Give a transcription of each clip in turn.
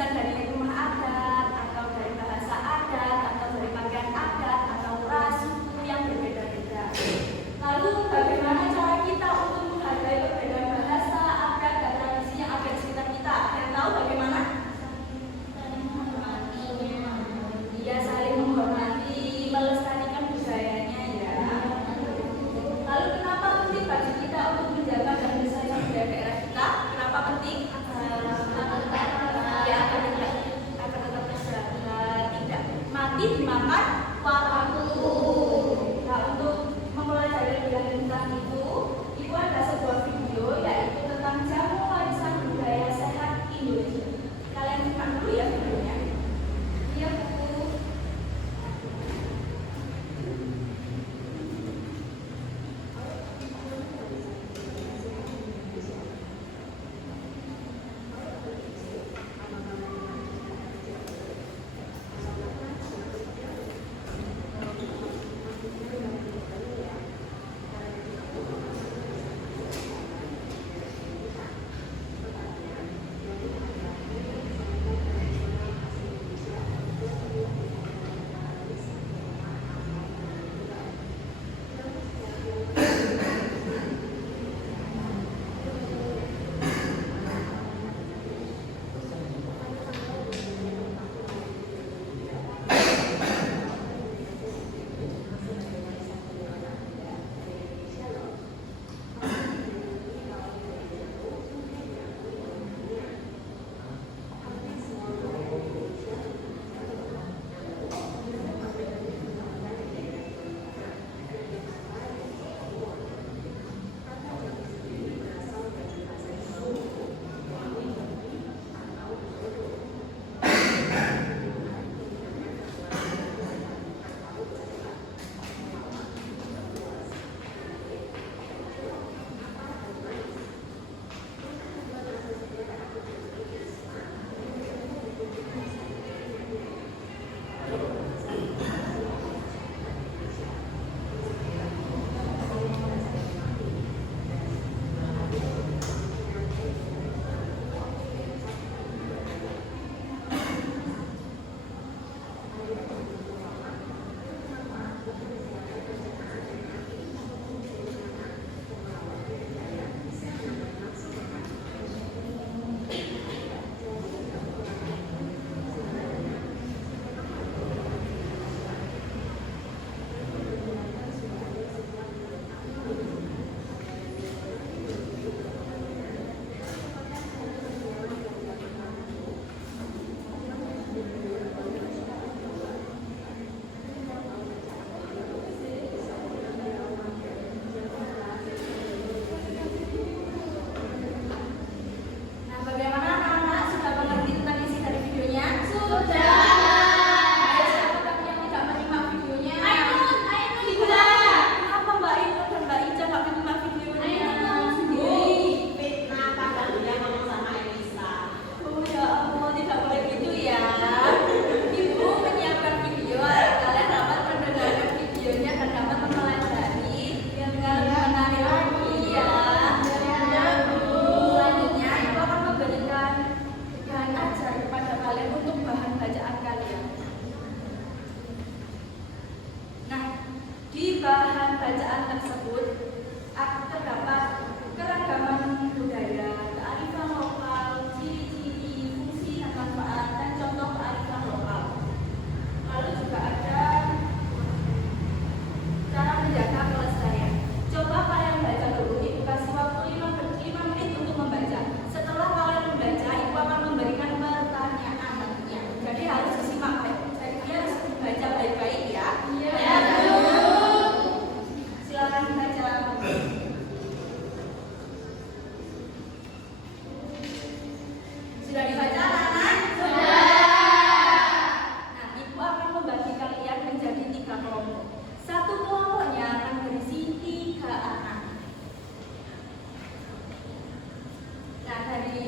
bisa dari rumah adat, atau dari bahasa adat, atau dari pakaian adat, atau ras suku yang berbeda-beda. Lalu bagaimana cara kita untuk menghargai perbedaan bahasa, adat, dan tradisi yang ada di sekitar kita? Ada yang tahu bagaimana? Iya, saling menghormati, melestarikan budayanya ya. Lalu kenapa penting bagi kita untuk menjaga dan melestarikan budaya daerah kita? Kenapa penting? Ya, agar tetap terjaga, tidak mati dimakan waktu. Nah, untuk mempelajari lebih lanjut tentang itu ada sebuah video yaitu tentang jamu warisan budaya sehat Indonesia. Kalian simak dulu ya videonya. Iya, Bu.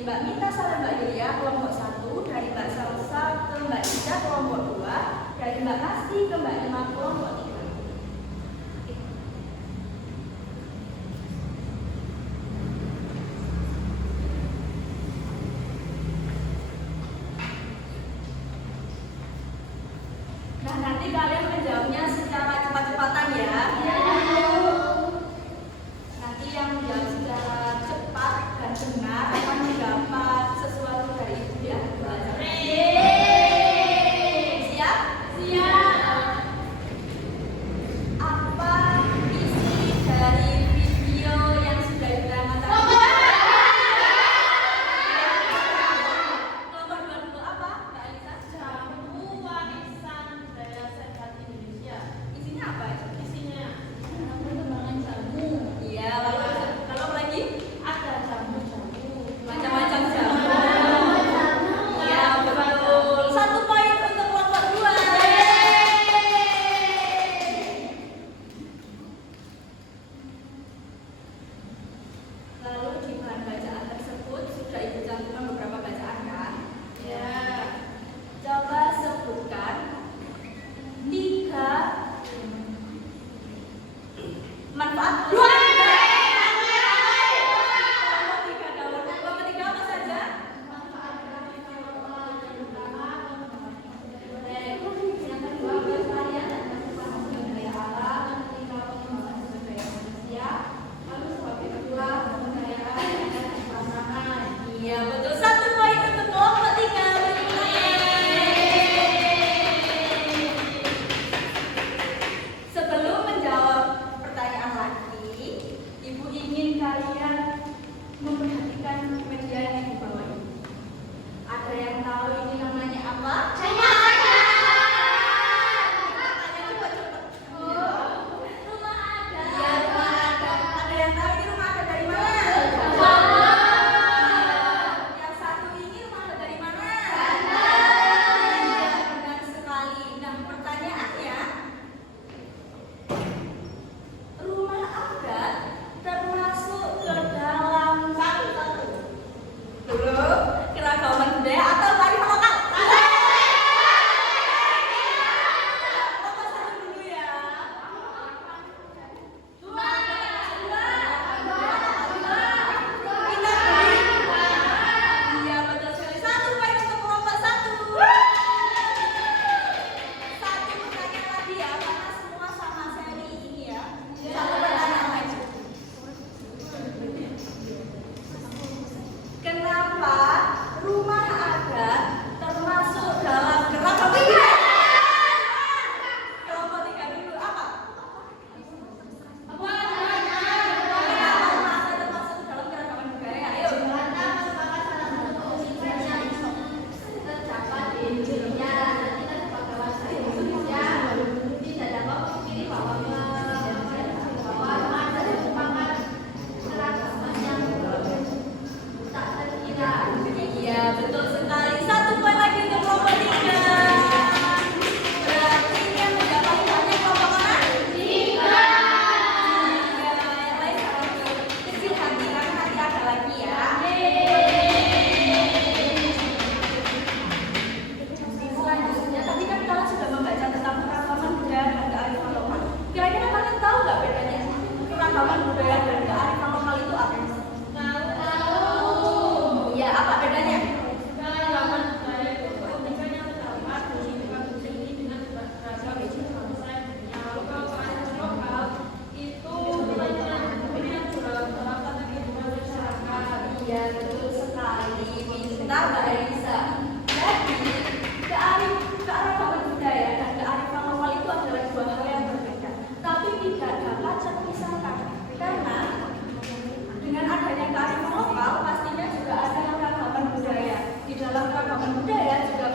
Mbak Mita sama Mbak Yulia kelompok 1, dari Mbak Salsa ke Mbak Ida kelompok 2, dari Mbak Nasti ke Mbak Ima kelompok 3. betul sekali. 1 poin lagi untuk kelompok 3. Berarti yang mendapat banyak kelompok mana? 3. Yang lain harus kecil hati karena nanti ada lagi ya. Selanjutnya, tadi kan kalian sudah membaca tentang keragaman budaya dan kearifan lokal. Kira-kira kalian tahu nggak bedanya keragaman budaya dan kearifan lokal itu apa? Tahu. Ya, apa bedanya? Keragaman budaya itu keunikannya terdapat di budaya ini dengan beragam bangsa yang lokal kearifan lokal itu dengan terdapat di masyarakat. Iya, betul sekali. Pintar Mbak Elisa. Jadi, kearifan budaya dan kearifan lokal itu adalah 2 hal yang berbeda, tapi tidak dapat terpisahkan. Karena dengan adanya kearifan lokal, pastinya juga ada keragaman budaya. Di dalam keragaman budaya juga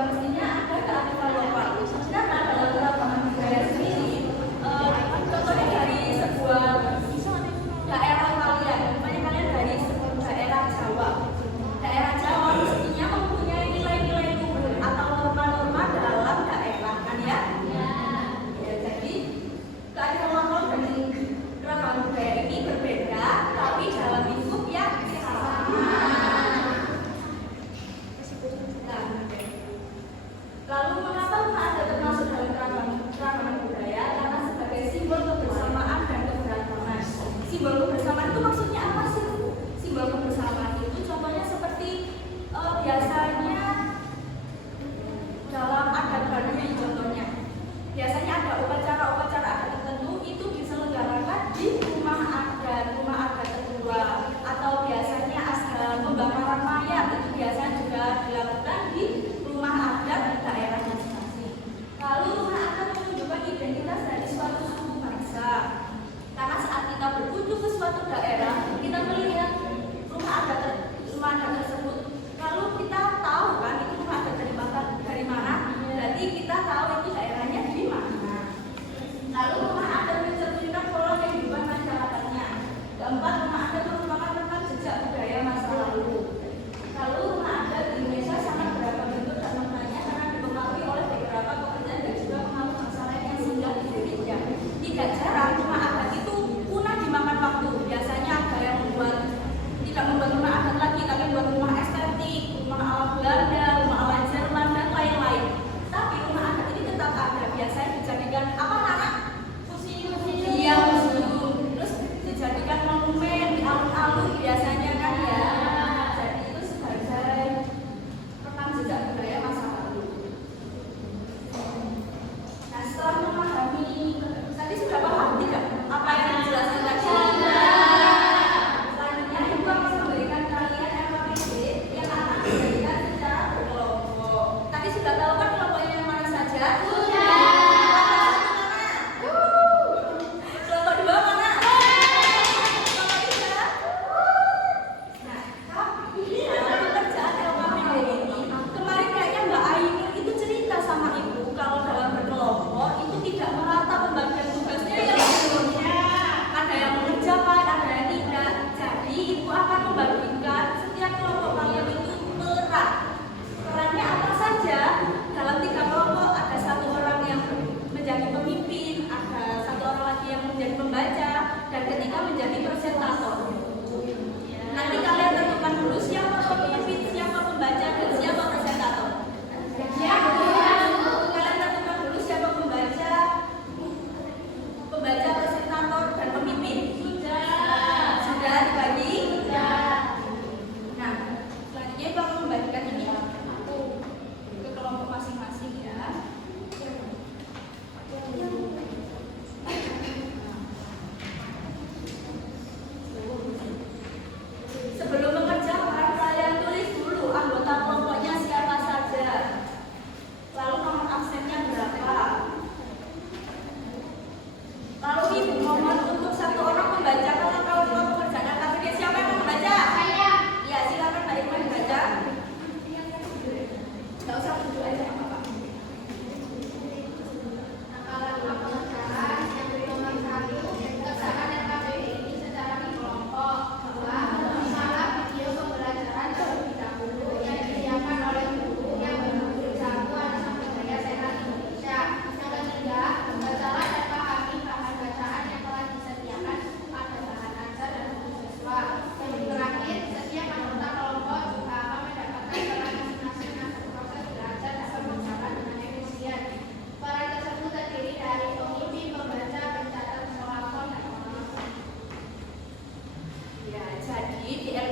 mestinya ada kearifan lokal. Karena dalam keragaman budaya sendiri, contohnya dari sebuah daerah kalian, misalnya kalian dari sebuah daerah Jawa. Daerah Jawa mestinya mempunyai nilai-nilai luhur atau norma-norma dalam daerah, kan ya? Ya, jadi kearifan lokal dan keragaman budaya ini berbeda, tapi dalam lingkup yang sama. Nah, lalu mengapa rumah adat termasuk dalam keragaman budaya? Karena sebagai simbol kebersamaan dan keberagaman. Simbol kebersamaan itu maksudnya apa sih? Simbol kebersamaan itu contohnya seperti biasanya dalam adat Baduy contohnya. Biasanya ada upacara-upacara adat tertentu itu diselenggarakan di rumah adat tertua, atau biasanya ada pembakaran mayat itu biasanya juga dilakukan di rumah adat di daerah masing-masing. Lalu rumah adat menunjukkan identitas dari suatu suku bangsa. Karena saat kita berkunjung ke suatu daerah, kita melihat rumah adat tersebut. Lalu kita tahu kan itu rumah adat dari mana? Berarti kita tahu itu daerahnya di mana. Lalu rumah adat mencerminkan pola kehidupan masyarakatnya. Keempat, rumah adat merupakan rekam jejak budaya masa lalu. Lalu rumah adat di Indonesia sangat beragam bentuk dan maknanya karena dipengaruhi oleh beberapa pekerjaan dan juga pengaruh bangsa lain yang singgah di Indonesia. Tidak jarang rumah adat itu punah dimakan waktu. Biasanya ada yang tidak membuat rumah adat lagi, tapi membuat rumah estetik, rumah ala Belanda, rumah ala Jerman, dan lain-lain. Tapi rumah adat ini tetap ada. Biasanya dijadikan apa anak? Museum. Iya, museum. Terus dijadikan monumen di alun-alun biasanya kan ya. Jadi itu sebagai rekam jejak budaya masa lalu. Nah, setelah memahami tadi sudah paham tidak apa yang dijelaskan tadi? Selanjutnya ibu akan memberikan kalian LKPD yang akan dijadikan secara berkelompok. Tadi sudah tahu kan kelompoknya yang mana saja? Sudah. Kelompok 2 mana? Kelompok 3? Nah, tapi dalam pekerjaan LKPD ini kemarin kayaknya Mbak Ayu itu cerita sama ibu kalau dalam berkelompok itu tidak merata pembagian tugasnya ya. Ada yang mengerjakan, ada yang tidak. Jadi ibu akan membagikan setiap kelompok kalian itu peran. Perannya apa saja? Dalam 3 kelompok ada 1 orang yang menjadi pemimpin, ada 1 orang lagi yang menjadi pembaca, dan ketiga menjadi presentator. Nanti kalian tentukan dulu siapa pemimpin, siapa pembaca, dan siapa presentator. Kalian tentukan dulu siapa pembaca, presentator, dan pemimpin. Sudah dibagi? Nah, selanjutnya ibu akan membagikan ini ke kelompok masing-masing ya.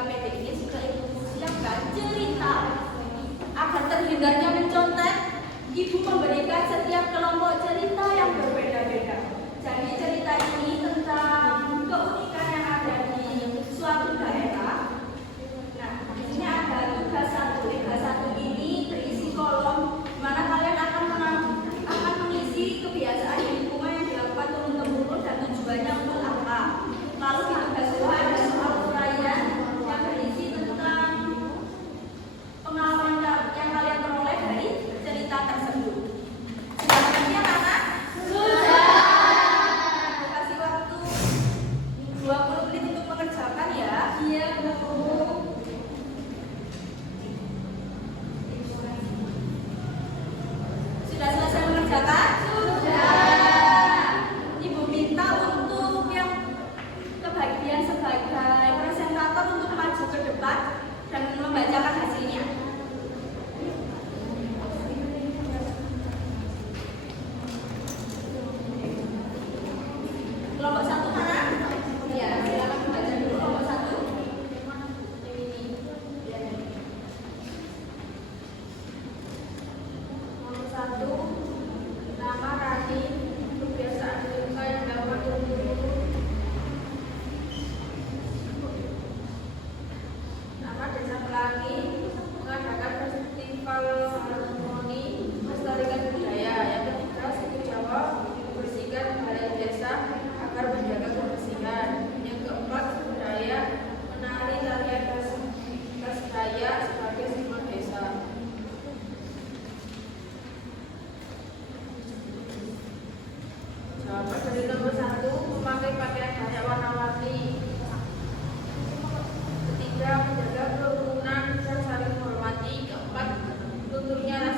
KKPD ini sudah Ibu siapkan cerita. Agar terhindarnya mencontek, Ibu memberikan setiap kelompok cerita yang berbeda-beda. Jadi cerita ini tentang keunikan yang ada di suatu daerah. Nah, di sini ada tugas satu. Tugas satu ini berisi kolom di mana kalian akan mengisi kebiasaan di lingkungan yang dilakukan turun-temurun dan tujuannya untuk apa. Lalu di tugas dua ada soal uraian yang berisi tentang pengalaman yang kalian peroleh dari cerita tersebut. Sudah siap anak? Sudah. Aku kasih waktu 20 menit untuk mengerjakan ya. Iya, Bu. Sudah selesai mengerjakan? Sudah. Ibu minta untuk yang kebagian sebagai presentator untuk maju ke depan dan membacakan hasilnya. Kelompok satu mana? Ya, silakan membaca dulu kelompok satu. Nomor 1, nama Rani, kebiasaan mereka yang dapat turun-temurun. Nama Desa Pelangi, mengadakan festival harmoni melestarikan budaya. Yang ketiga, suku Jawa membersihkan balai desa agar menjaga kebersihan. Yang keempat, budaya menari tarian khas Dayak sebagai simbol desa. Jawaban dari nomor 1, memakai pakaian Dayak warna-warni. Ketiga, menjaga kerukunan dan saling menghormati. Keempat, tuturnya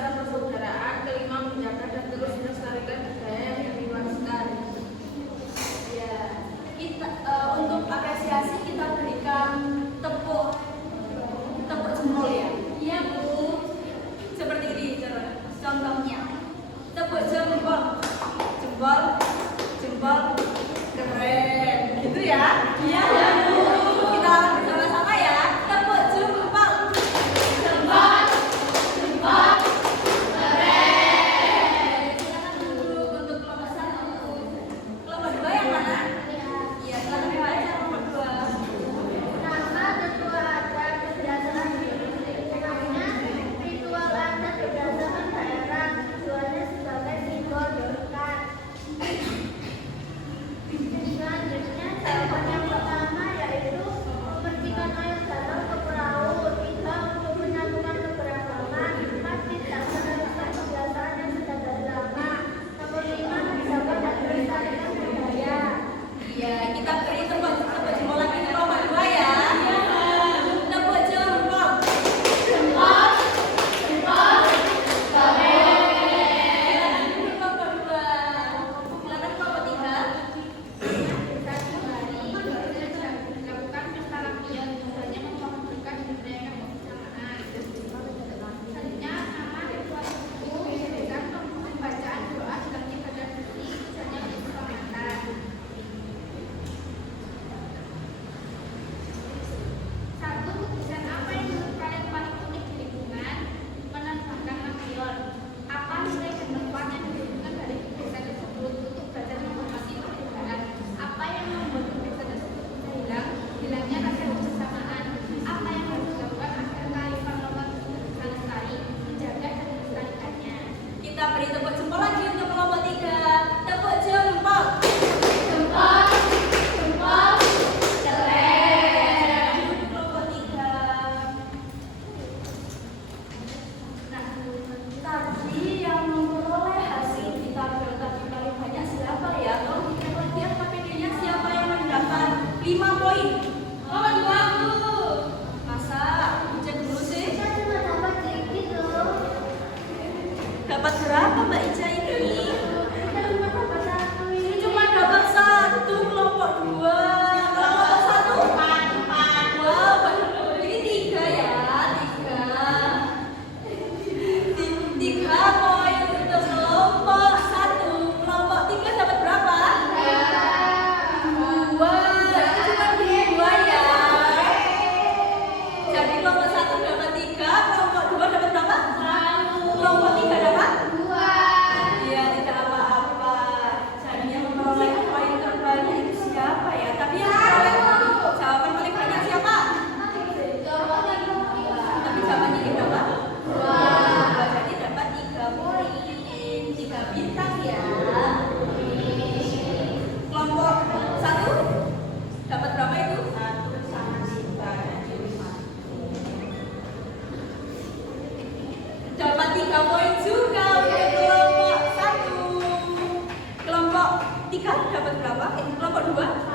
3 poin juga untuk kelompok 1. Kelompok 3 dapat berapa? Kelompok 2